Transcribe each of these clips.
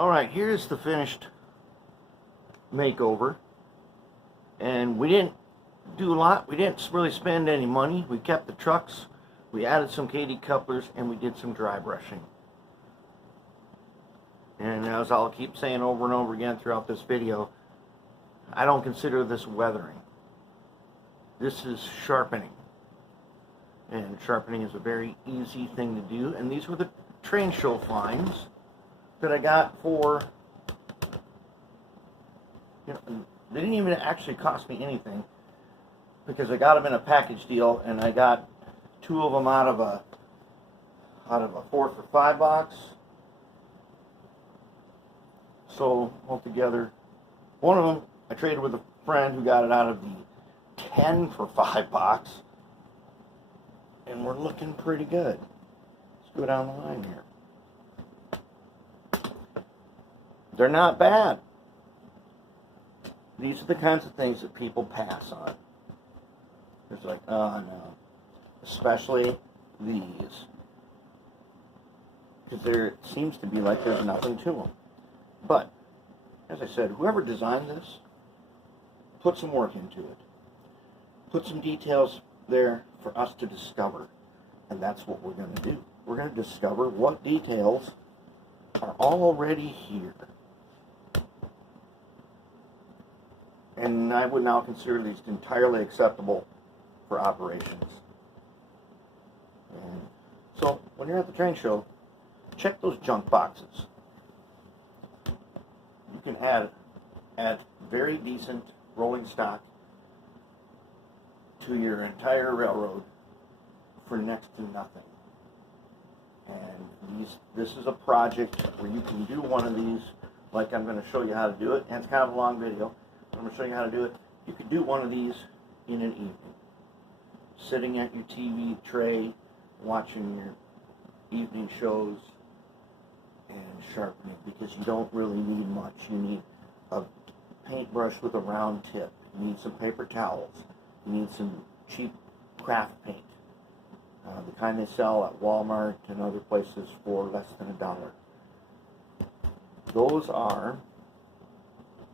Alright, here's the finished makeover. And we didn't do a lot. We didn't really spend any money. We kept the trucks. We added some KD couplers and we did some dry brushing. And as I'll keep saying over and over again throughout this video, I don't consider this weathering. This is sharpening. And sharpening is a very easy thing to do. And these were the train show finds that I got for, they didn't even actually cost me anything, because I got them in a package deal, and I got 2 of them out of a 4 for $5 box. So altogether, one of them I traded with a friend who got it out of the 10 for $5 box, and we're looking pretty good. Let's go down the line here. They're not bad. These are the kinds of things that people pass on. It's like, oh no. Especially these. Because there seems to be like there's nothing to them. But, as I said, whoever designed this, put some work into it. Put some details there for us to discover. And that's what we're going to do. We're going to discover what details are already here. And I would now consider these entirely acceptable for operations. And so, when you're at the train show, check those junk boxes. You can add very decent rolling stock to your entire railroad for next to nothing. And this is a project where you can do one of these, like I'm going to show you how to do it, and it's kind of a long video. I'm going to show you how to do it. You could do one of these in an evening. Sitting at your TV tray, watching your evening shows, and sharpening, because you don't really need much. You need a paintbrush with a round tip. You need some paper towels. You need some cheap craft paint. The kind they sell at Walmart and other places for less than $1. Those are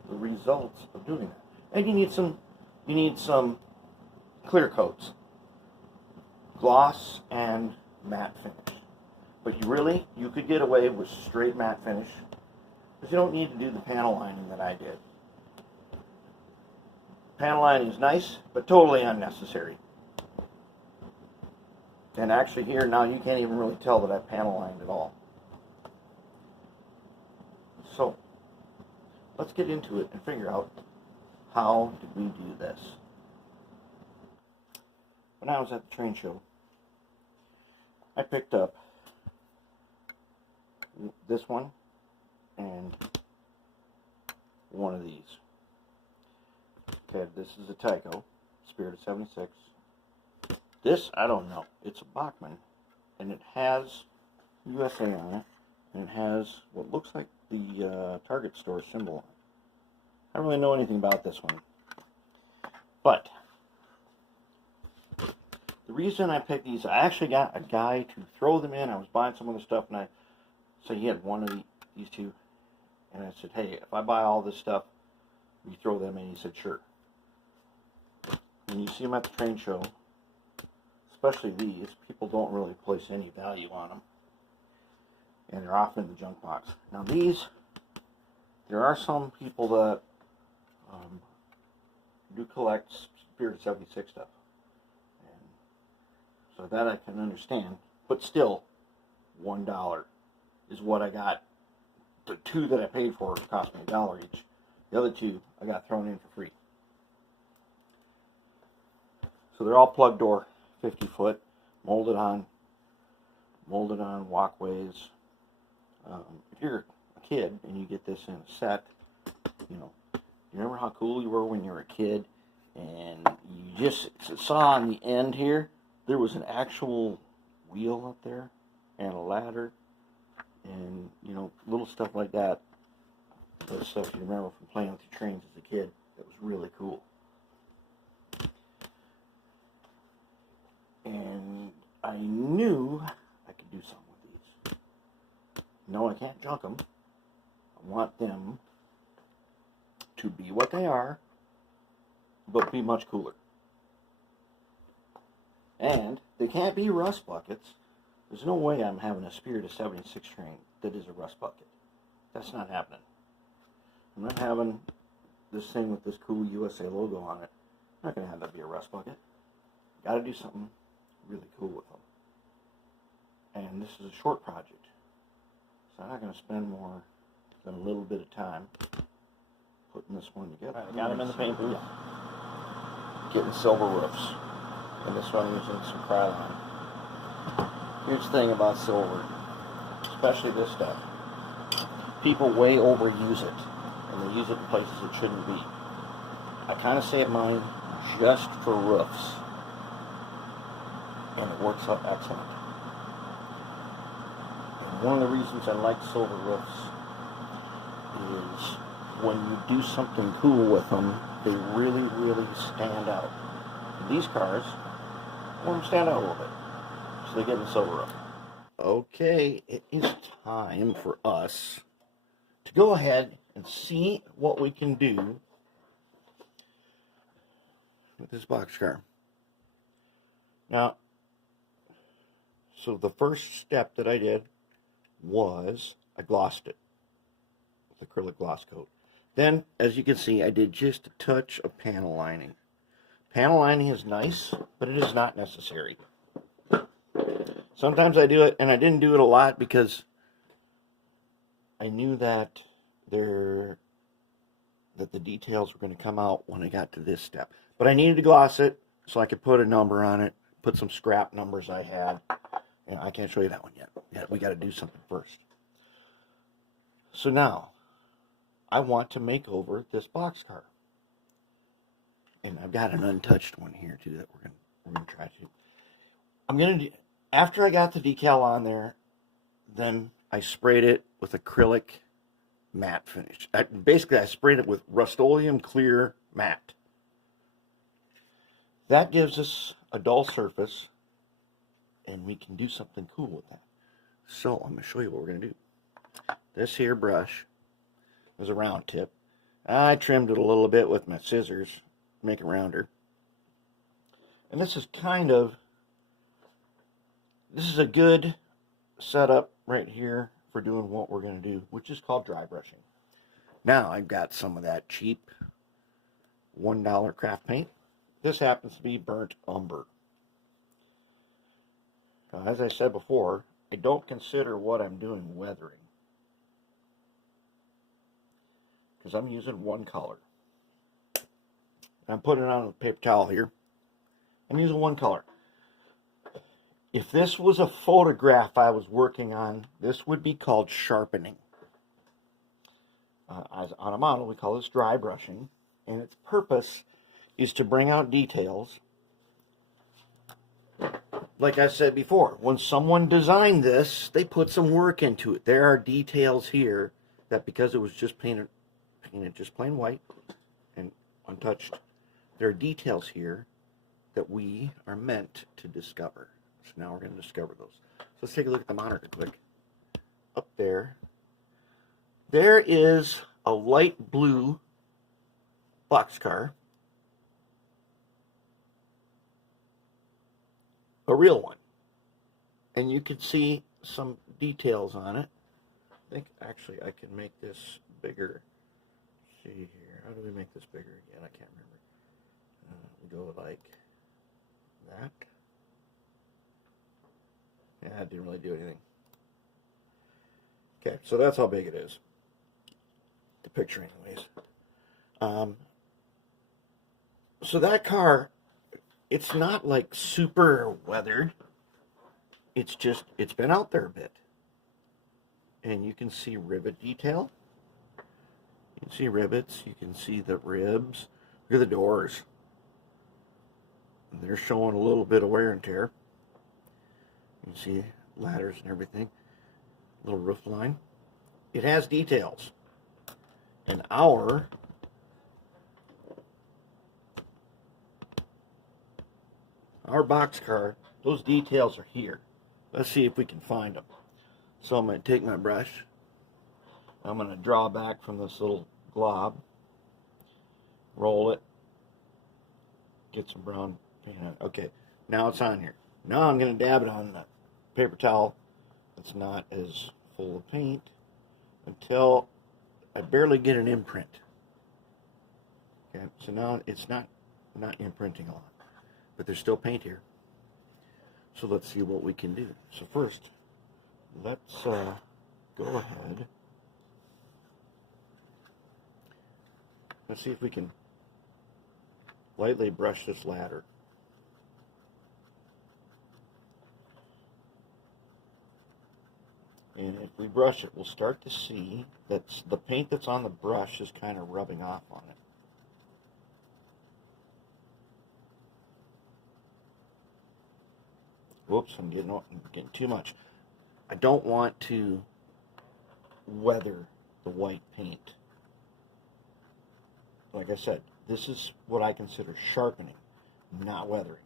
the results of doing that. And you need some clear coats, gloss and matte finish. But you could get away with straight matte finish, because you don't need to do the panel lining that I did. Panel lining is nice, but totally unnecessary. And actually here now you can't even really tell that I panel lined at all. So let's get into it and figure out, how did we do this? When I was at the train show, I picked up this one and one of these. Okay, this is a Tyco, Spirit of 76. This, I don't know. It's a Bachmann, and it has USA on it, and it has what looks like the Target store symbol on it. I don't really know anything about this one, but the reason I picked these, I actually got a guy to throw them in. I was buying some of the stuff, and so he had one of these two, and I said, hey, if I buy all this stuff, will you throw them in? He said, sure. When you see them at the train show, especially these, people don't really place any value on them, and they're often in the junk box. Now these, there are some people that do collect Spirit 76 stuff, and so that I can understand, but still, $1 is what I got. The 2 that I paid for cost me $1 each. The other 2 I got thrown in for free. So they're all plug door, 50 foot, molded on walkways. If you're a kid and you get this in a set, you remember how cool you were when you were a kid, and you just saw on the end here, there was an actual wheel up there, and a ladder, and, little stuff like that. The stuff you remember from playing with your trains as a kid, that was really cool. And I knew I could do something with these. No, I can't junk them. I want them to be what they are, but be much cooler. And they can't be rust buckets. There's no way I'm having a Spirit of 76 train that is a rust bucket. That's not happening. I'm not having this thing with this cool USA logo on it. I'm not going to have that be a rust bucket. Got to do something really cool with them. And this is a short project, so I'm not going to spend more than a little bit of time putting this one together. Right, I got them in the paint booth, getting silver roofs, and this one using some Krylon. Here's the thing about silver, especially this stuff. People way overuse it, and they use it in places it shouldn't be. I kind of save mine just for roofs, and it works out excellent. And one of the reasons I like silver roofs is when you do something cool with them, they really, really stand out. These cars, I want them to stand out a little bit, so they get in the silver roof. Okay, it is time for us to go ahead and see what we can do with this boxcar. Now, so the first step that I did was I glossed it with acrylic gloss coat. Then, as you can see, I did just a touch of panel lining. Panel lining is nice, but it is not necessary. Sometimes I do it, and I didn't do it a lot because I knew that the details were going to come out when I got to this step. But I needed to gloss it so I could put a number on it, put some scrap numbers I had. And I can't show you that one yet. Yeah, we got to do something first. So now, I want to make over this boxcar. And I've got an untouched one here too that we're gonna try to. I'm gonna do, after I got the decal on there, then I sprayed it with acrylic matte finish. Basically, I sprayed it with Rust-Oleum clear matte. That gives us a dull surface, and we can do something cool with that. So I'm going to show you what we're going to do. This here brush was a round tip. I trimmed it a little bit with my scissors to make it rounder. And this is a good setup right here for doing what we're going to do, which is called dry brushing. Now I've got some of that cheap $1 craft paint. This happens to be burnt umber. Now, as I said before, I don't consider what I'm doing weathering, because I'm using one color. I'm putting it on a paper towel here. I'm using one color. If this was a photograph I was working on, this would be called sharpening. As on a model, we call this dry brushing, and its purpose is to bring out details. Like I said before, when someone designed this, they put some work into it. There are details here that, because it was just painted just plain white and untouched, there are details here that we are meant to discover. So now we're going to discover those. So let's take a look at the monitor quick. Up there, there is a light blue boxcar. A real one. And you can see some details on it. I think actually I can make this bigger. Let's see here. How do we make this bigger again? I can't remember. We go like that. Yeah, it didn't really do anything. Okay, so that's how big it is. The picture anyways. So that car, it's not like super weathered. It's just, it's been out there a bit. And you can see rivet detail. You can see rivets. You can see the ribs. Look at the doors. And they're showing a little bit of wear and tear. You can see ladders and everything. Little roof line. It has details. And our boxcar, those details are here. Let's see if we can find them. So I'm going to take my brush. I'm going to draw back from this little glob, roll it, get some brown paint on it. Okay, now it's on here. Now I'm going to dab it on the paper towel that's not as full of paint until I barely get an imprint. Okay, so now it's not imprinting a lot, but there's still paint here. So let's see what we can do. So first, let's go ahead. Let's see if we can lightly brush this ladder. And if we brush it, we'll start to see that the paint that's on the brush is kind of rubbing off on it. Whoops, I'm getting too much. I don't want to weather the white paint. Like I said, this is what I consider sharpening, not weathering.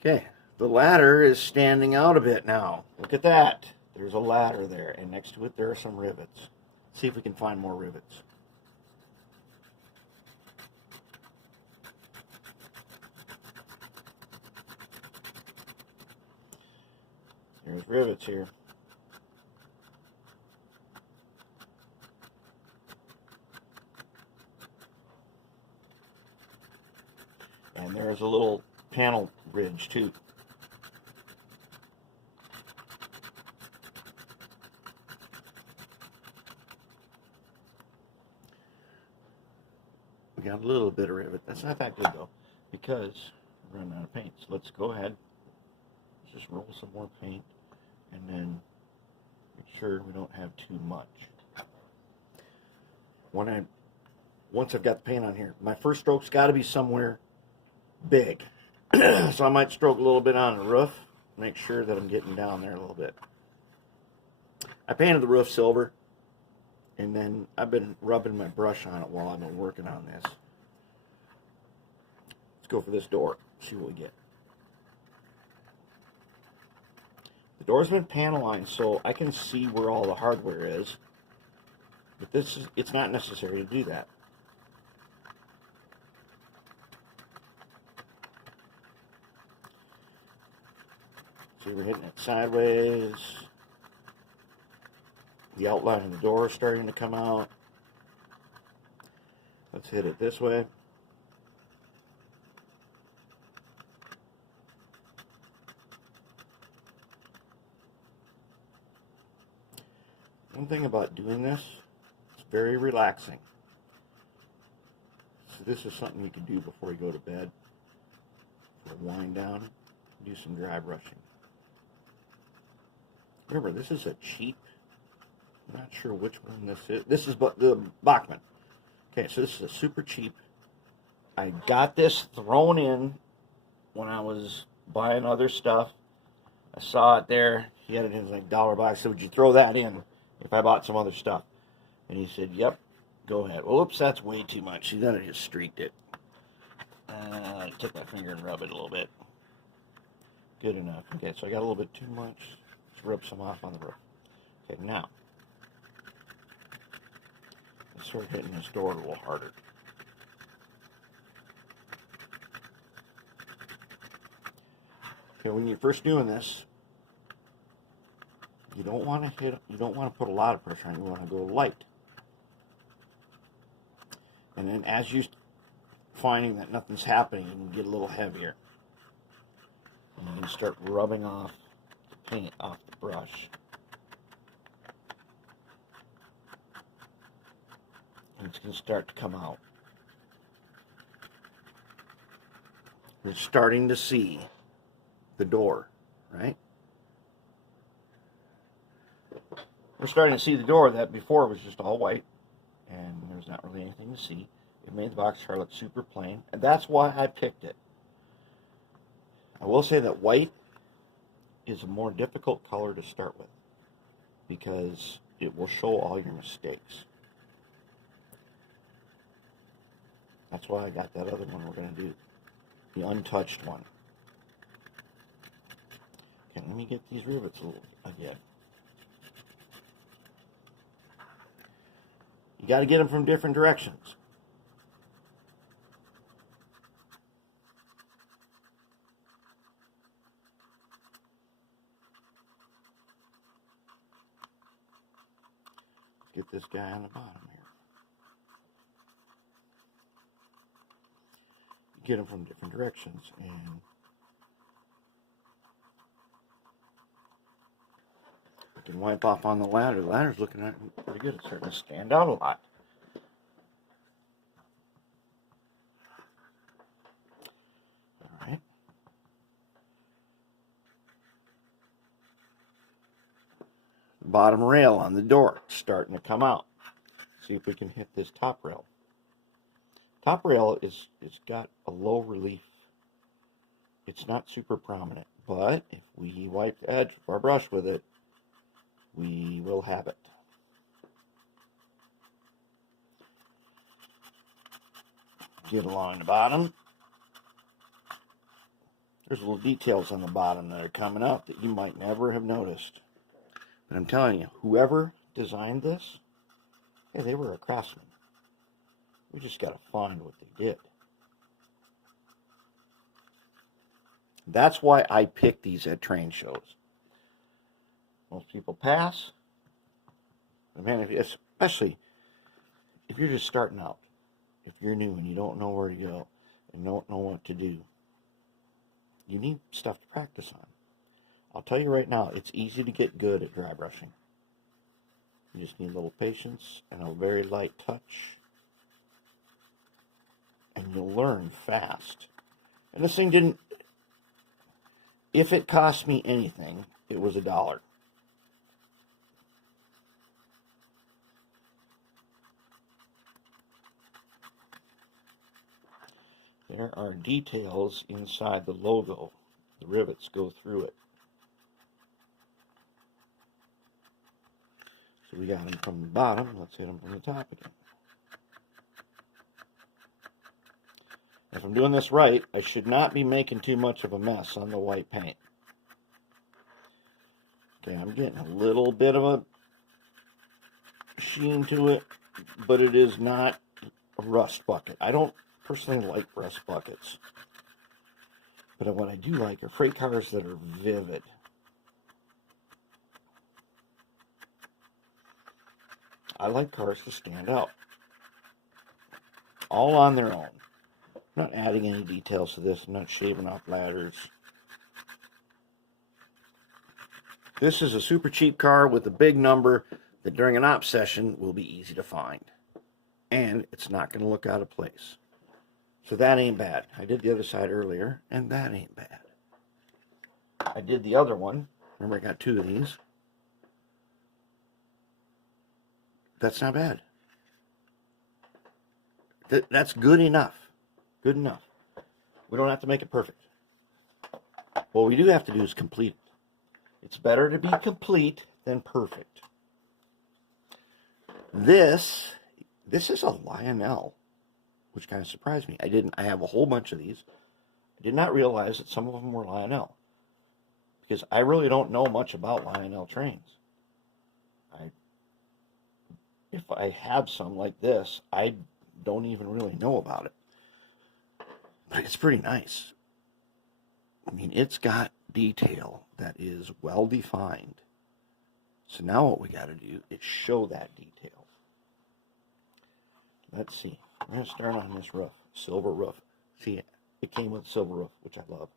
Okay, the ladder is standing out a bit now. Look at that. There's a ladder there, and next to it there are some rivets. See if we can find more rivets. There's rivets here. And there's a little panel ridge too. We got a little bit of rivet. That's not that good though, because we're running out of paint. So let's go ahead. Let's just roll some more paint, and then make sure we don't have too much. Once I've got the paint on here, my first stroke's got to be somewhere big. So I might stroke a little bit on the roof, make sure that I'm getting down there a little bit. I painted the roof silver, and then I've been rubbing my brush on it while I've been working on this. Let's go for this door, see what we get. The door's been panel lined, so I can see where all the hardware is, but it's not necessary to do that. See, we're hitting it sideways. The outline of the door is starting to come out. Let's hit it this way. One thing about doing this, it's very relaxing. So this is something you can do before you go to bed. For a wind down, do some dry brushing. Remember, this is a cheap, I'm not sure which one this is. This is the Bachmann. Okay, so this is a super cheap. I got this thrown in when I was buying other stuff. I saw it there. He had it in his like $1 box. I said, would you throw that in if I bought some other stuff? And he said, yep, go ahead. Well, oops, that's way too much. See, then I just streaked it. I took my finger and rubbed it a little bit. Good enough. Okay, so I got a little bit too much. Let's rub some off on the roof. Okay, now, let's start hitting this door a little harder. Okay, when you're first doing this, you don't want to put a lot of pressure on. You want to go light. And then as you finding that nothing's happening, you can get a little heavier. And you can start rubbing off the paint off the brush. And it's going to start to come out. You're starting to see the door, right? We're starting to see the door that before was just all white, and there was not really anything to see. It made the boxcar look super plain, and that's why I picked it. I will say that white is a more difficult color to start with because it will show all your mistakes. That's why I got that other one we're going to do, the untouched one. Okay, let me get these rivets a little again. You got to get them from different directions. Let's get this guy on the bottom here. You get them from different directions, and I can wipe off on the ladder. The ladder's looking at me pretty good. It's starting to stand out a lot. All right. The bottom rail on the door starting to come out. See if we can hit this top rail. Top rail it's got a low relief. It's not super prominent, but if we wipe the edge of our brush with it, we will have it. Get along the bottom. There's little details on the bottom that are coming out that you might never have noticed. But I'm telling you, whoever designed this, hey, they were a craftsman. We just got to find what they did. That's why I pick these at train shows. Most people pass. But man, especially if you're just starting out, if you're new and you don't know where to go and don't know what to do, you need stuff to practice on. I'll tell you right now, it's easy to get good at dry brushing. You just need a little patience and a very light touch, and you'll learn fast. And this thing didn't, if it cost me anything, it was $1. There are details inside the logo. The rivets go through it. So we got them from the bottom. Let's hit them from the top again. If I'm doing this right, I should not be making too much of a mess on the white paint. Okay, I'm getting a little bit of a sheen to it, but it is not a rust bucket. I don't personally like rust buckets. But what I do like are freight cars that are vivid. I like cars to stand out. All on their own. I'm not adding any details to this. I'm not shaving off ladders. This is a super cheap car with a big number that during an op session will be easy to find. And it's not going to look out of place. So that ain't bad. I did the other side earlier, and that ain't bad. I did the other one. Remember, I got 2 of these. That's not bad. That's good enough. Good enough. We don't have to make it perfect. What we do have to do is complete it. It's better to be complete than perfect. This is a Lionel, which kind of surprised me. I have a whole bunch of these. I did not realize that some of them were Lionel, because I really don't know much about Lionel trains. If I have some like this, I don't even really know about it. But it's pretty nice. I mean, it's got detail that is well defined. So now what we got to do is show that detail. Let's see. We're going to start on this roof, silver roof. See, it came with a silver roof, which I love.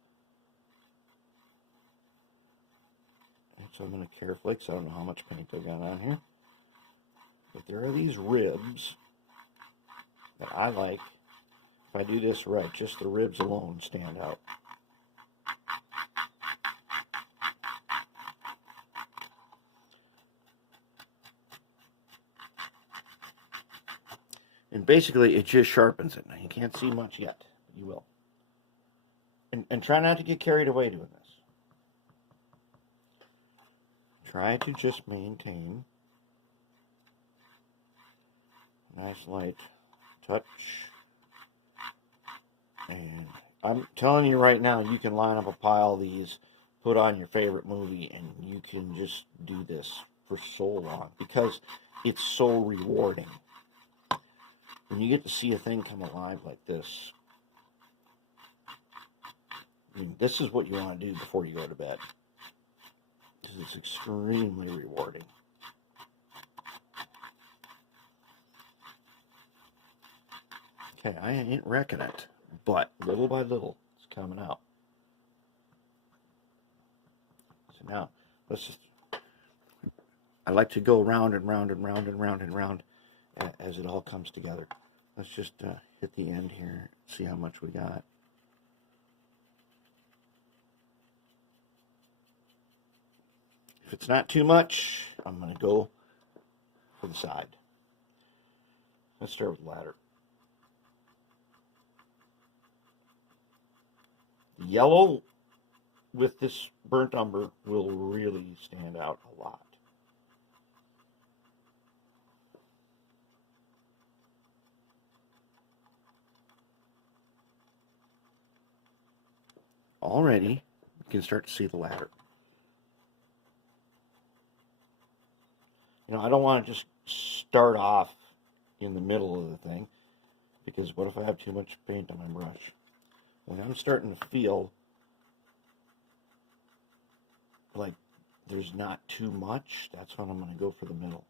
And so I'm going to carefully, because I don't know how much paint I've got on here. But there are these ribs that I like. If I do this right, just the ribs alone stand out. And basically, it just sharpens it. Now, you can't see much yet, but you will. And try not to get carried away doing this. Try to just maintain a nice light touch. And I'm telling you right now, you can line up a pile of these, put on your favorite movie, and you can just do this for so long because it's so rewarding. when you get to see a thing come alive like this, I mean, this is what you want to do before you go to bed. This is extremely rewarding. Okay, I ain't wrecking it, but little by little, it's coming out. So now, let's just, I like to go round and round and round and round and round as it all comes together. Let's just hit the end here, see how much we got. If it's not too much, I'm going to go for the side. Let's start with the ladder. The yellow with this burnt umber will really stand out a lot. Already, you can start to see the ladder. You know, I don't want to just start off in the middle of the thing, because what if I have too much paint on my brush? When I'm starting to feel like there's not too much, that's when I'm going to go for the middle.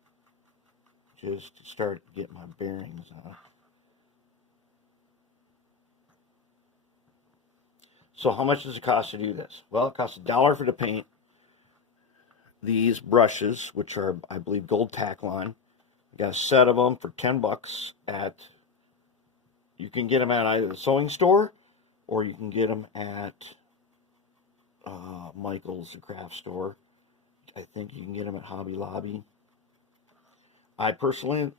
Just to start to get my bearings on. So how much does it cost to do this? Well, it costs $1 for the paint. These brushes, which are, I believe, gold Taklon. I got a set of them for $10 at, you can get them at either the sewing store, or you can get them at Michael's, the craft store. I think you can get them at Hobby Lobby. I personally,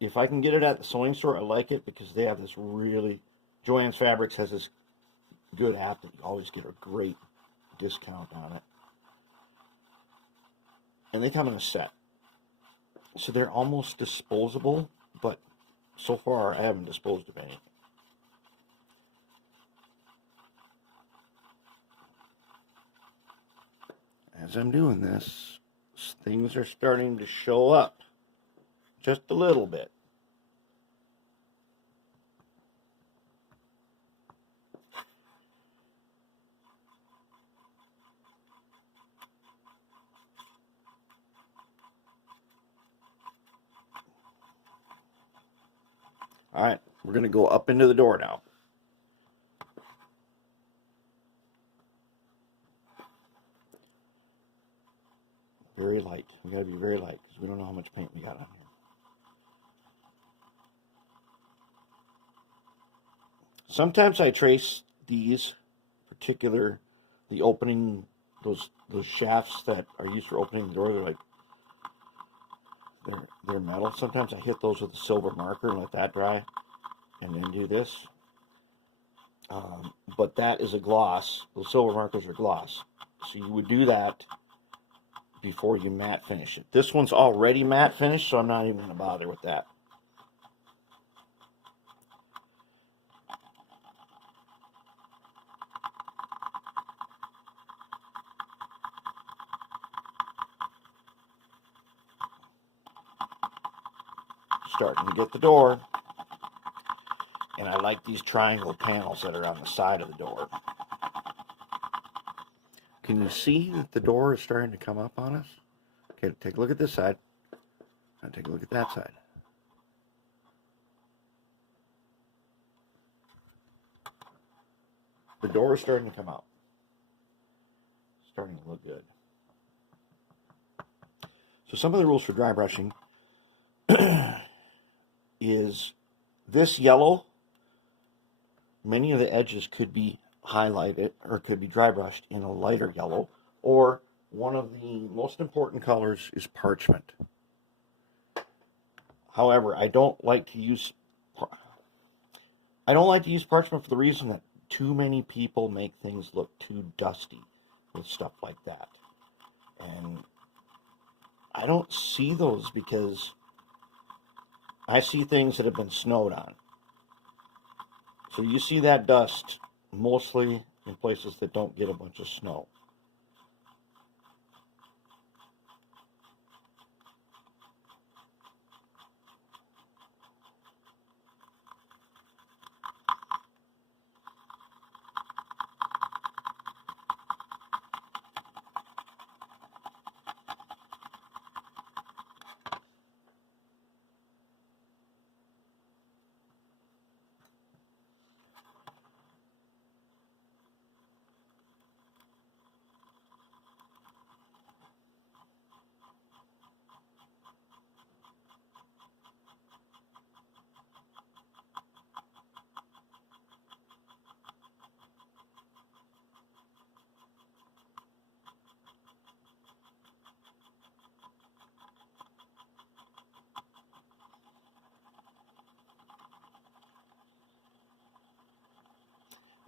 if I can get it at the sewing store, I like it because they have this really, Joann's Fabrics has this good app that you always get a great discount on it. And they come in a set. So they're almost disposable, but so far I haven't disposed of any. As I'm doing this, things are starting to show up just a little bit. All right, we're going to go up into the door now. Very light. We got to be very light because we don't know how much paint we got on here. Sometimes I trace these particular, the opening, those shafts that are used for opening the door. They're like, they're metal. Sometimes I hit those with a silver marker and let that dry, and then do this. But that is a gloss. Those silver markers are gloss. So you would do that before you matte finish it. This one's already matte finished, so I'm not even going to bother with that. Starting to get the door. And I like these triangle panels that are on the side of the door. Can you see that the door is starting to come up on us? Okay, take a look at this side. Now take a look at that side. The door is starting to come out. Starting to look good. So some of the rules for dry brushing is this yellow, many of the edges could be highlighted or could be dry brushed in a lighter yellow, or one of the most important colors is parchment. However, I don't like to use parchment for the reason that too many people make things look too dusty with stuff like that. And I don't see those because I see things that have been snowed on. So you see that dust mostly in places that don't get a bunch of snow.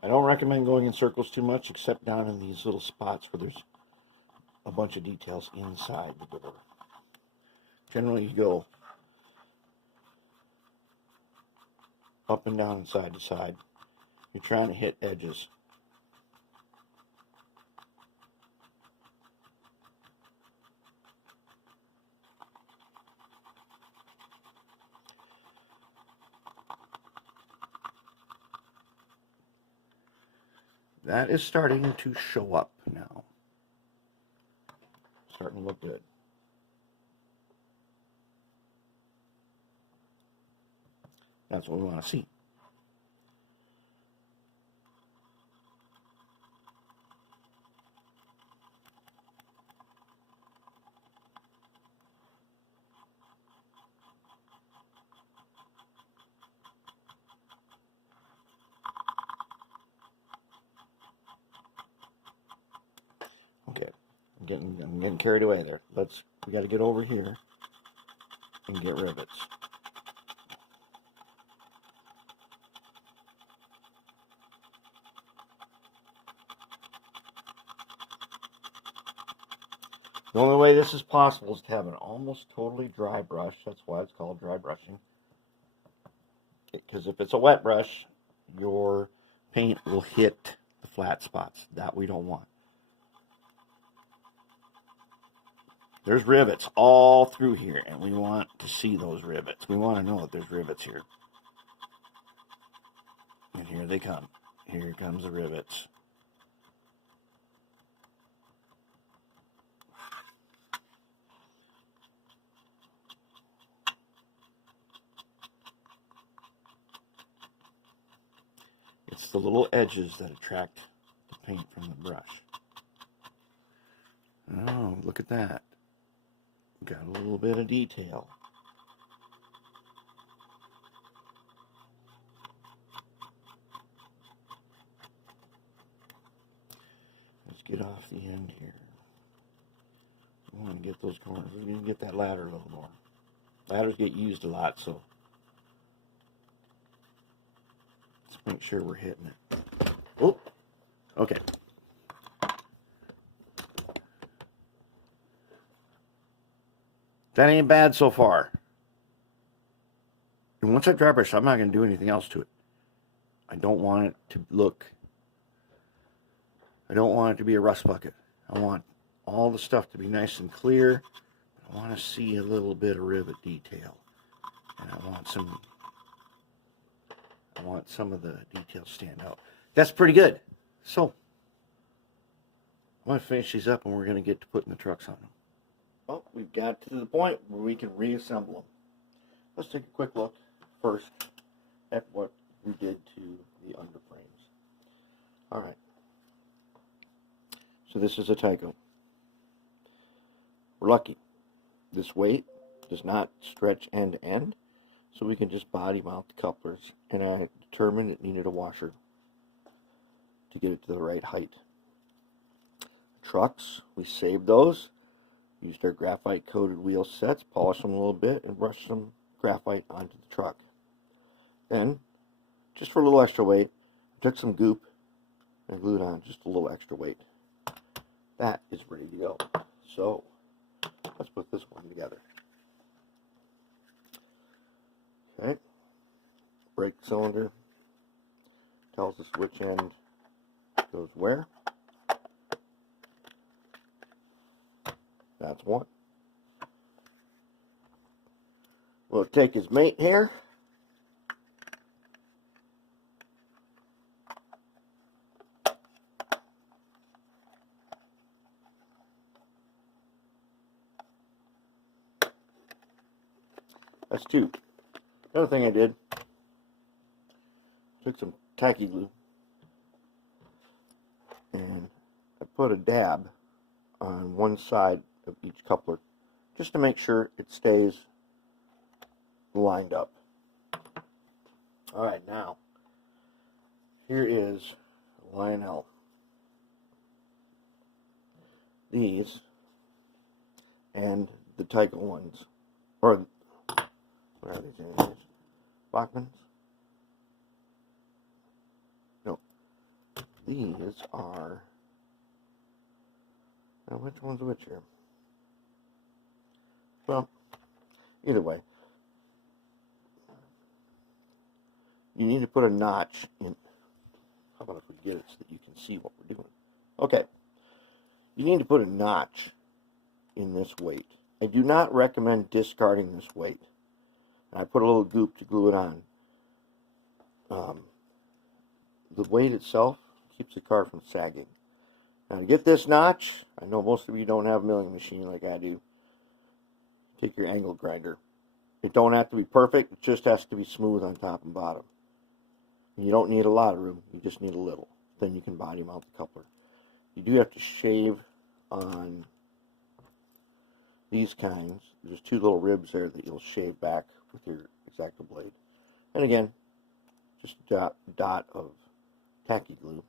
don't recommend going in circles too much, except down in these little spots where there's a bunch of details inside the door. Generally, you go up and down and side to side. You're trying to hit edges. That is starting to show up now. Starting to look good. That's what we want to see. Okay, I'm getting carried away there. We got to get over here and get rivets. The only way this is possible is to have an almost totally dry brush. That's why it's called dry brushing. Because if it's a wet brush, your paint will hit the flat spots. That we don't want. There's rivets all through here, and we want to see those rivets. We want to know that there's rivets here. And here they come. Here comes the rivets. It's the little edges that attract the paint from the brush. Oh, look at that. Got a little bit of detail. Let's get off the end here. We want to get those corners. We're going to get that ladder a little more. Ladders get used a lot, so let's make sure we're hitting it. Oh, okay. That ain't bad so far. And once I dry brush, I'm not going to do anything else to it. I don't want it to look, I don't want it to be a rust bucket. I want all the stuff to be nice and clear. I want to see a little bit of rivet detail. And I want some of the details stand out. That's pretty good. So, I'm going to finish these up and we're going to get to putting the trucks on them. Well, we've got to the point where we can reassemble them. Let's take a quick look first at what we did to the underframes. Alright. So this is a Tyco. We're lucky. This weight does not stretch end to end, so we can just body mount the couplers, and I determined it needed a washer to get it to the right height. Trucks, we saved those. Used our graphite coated wheel sets, polished them a little bit, and brushed some graphite onto the truck. Then, just for a little extra weight, I took some goop and glued on just a little extra weight. That is ready to go. So, let's put this one together. Okay. Brake cylinder tells us which end goes where. That's one. We'll take his mate here. That's two. Another thing I did, took some tacky glue and I put a dab on one side of each coupler just to make sure it stays lined up. Alright, now here is Lionel. These and the Tyco ones, or what are these anyways? Bachmann's? No, these are, now which one's which here? Well, either way, you need to put a notch in. How about if we get it so that you can see what we're doing? Okay, you need to put a notch in this weight. I do not recommend discarding this weight. I put a little goop to glue it on. The weight itself keeps the car from sagging. Now to get this notch, I know most of you don't have a milling machine like I do. Take your angle grinder. It don't have to be perfect, it just has to be smooth on top and bottom. And you don't need a lot of room, you just need a little. Then you can body mount the coupler. You do have to shave on these kinds. There's two little ribs there that you'll shave back with your X-Acto blade. And again, just a dot of tacky glue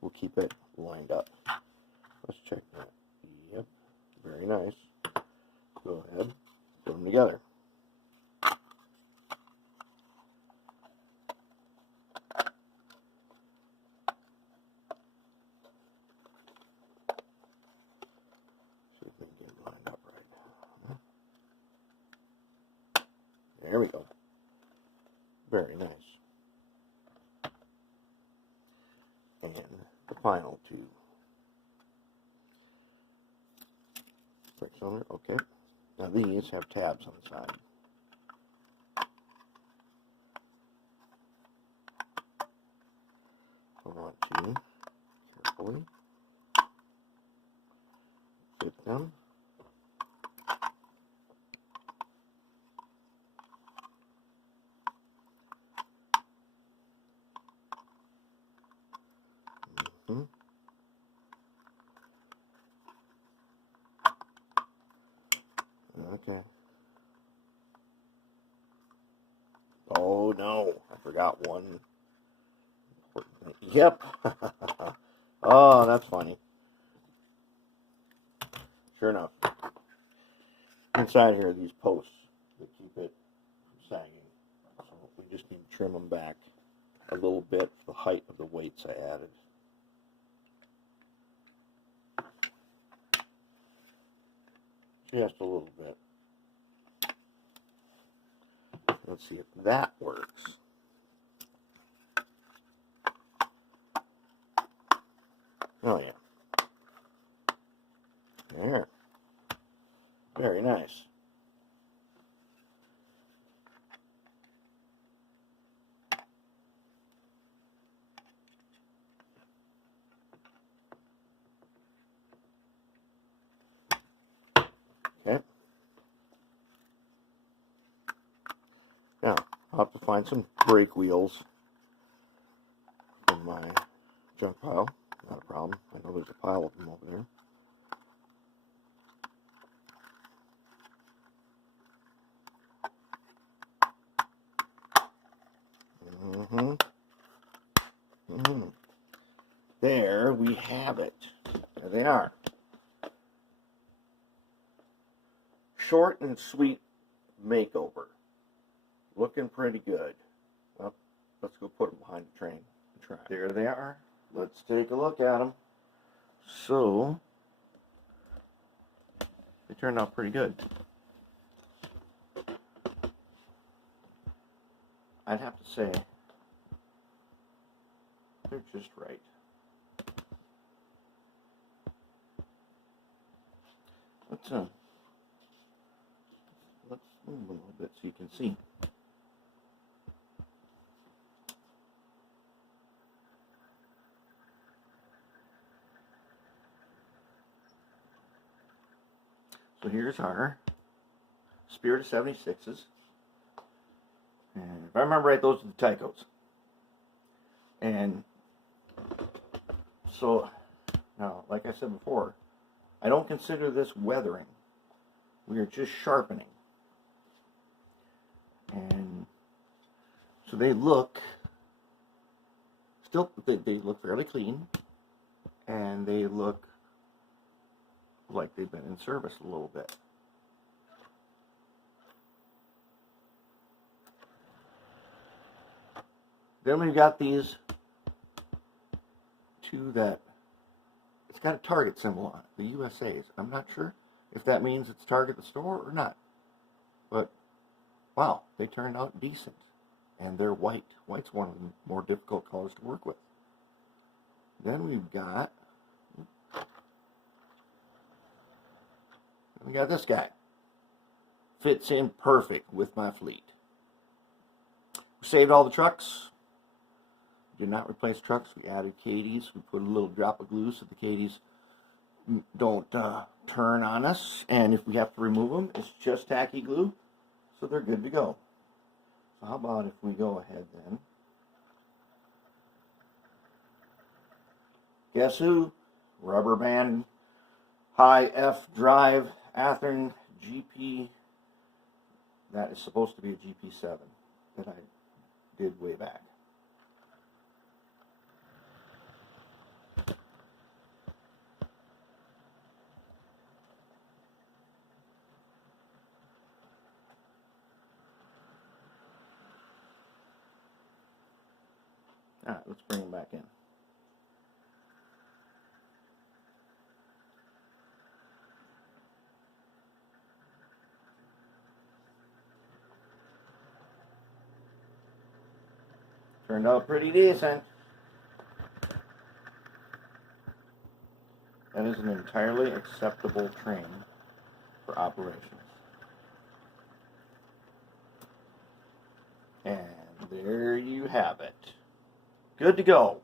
will keep it lined up. Let's check that. Yep, very nice. Go ahead, put them together. See if we can get it lined up right. There we go. Very nice. And the final two. 600, okay. Now these have tabs on the side. I want to carefully fit them. Okay. Oh no, I forgot one important thing. Yep. Oh, that's funny. Sure enough. Inside here are these posts that keep it from sagging. So we just need to trim them back a little bit for the height of the weights I added. Just a little bit. Let's see if that works. Oh yeah. There. Very nice. Okay. Now, I'll have to find some brake wheels from my junk pile. Not a problem. I know there's a pile of them over there. There we have it. There they are. Short and sweet makeover. Looking pretty good. Well, let's go put them behind the train and try. There they are. Let's take a look at them. So, they turned out pretty good. I'd have to say, they're just right. Let's move a little bit so you can see. So here's our Spirit of 76s. And if I remember right, those are the Tycos. And so, now, like I said before, I don't consider this weathering. We are just sharpening. And so they look, still, they look fairly clean. And they look like they've been in service a little bit. Then we've got these too that it's got a Target symbol on it, the USA's. I'm not sure if that means it's Target the store or not. But, wow, they turned out decent. And they're white. White's one of the more difficult colors to work with. Then we got this guy. Fits in perfect with my fleet. We saved all the trucks. Did not replace trucks. We added Cadies. We put a little drop of glue so the Cadies don't turn on us. And if we have to remove them, it's just tacky glue. So they're good to go. So how about if we go ahead then. Guess who? Rubber band high F drive Athearn GP. That is supposed to be a GP7 that I did way back. All right, let's bring them back in. Turned out pretty decent. That is an entirely acceptable train for operations. And there you have it. Good to go.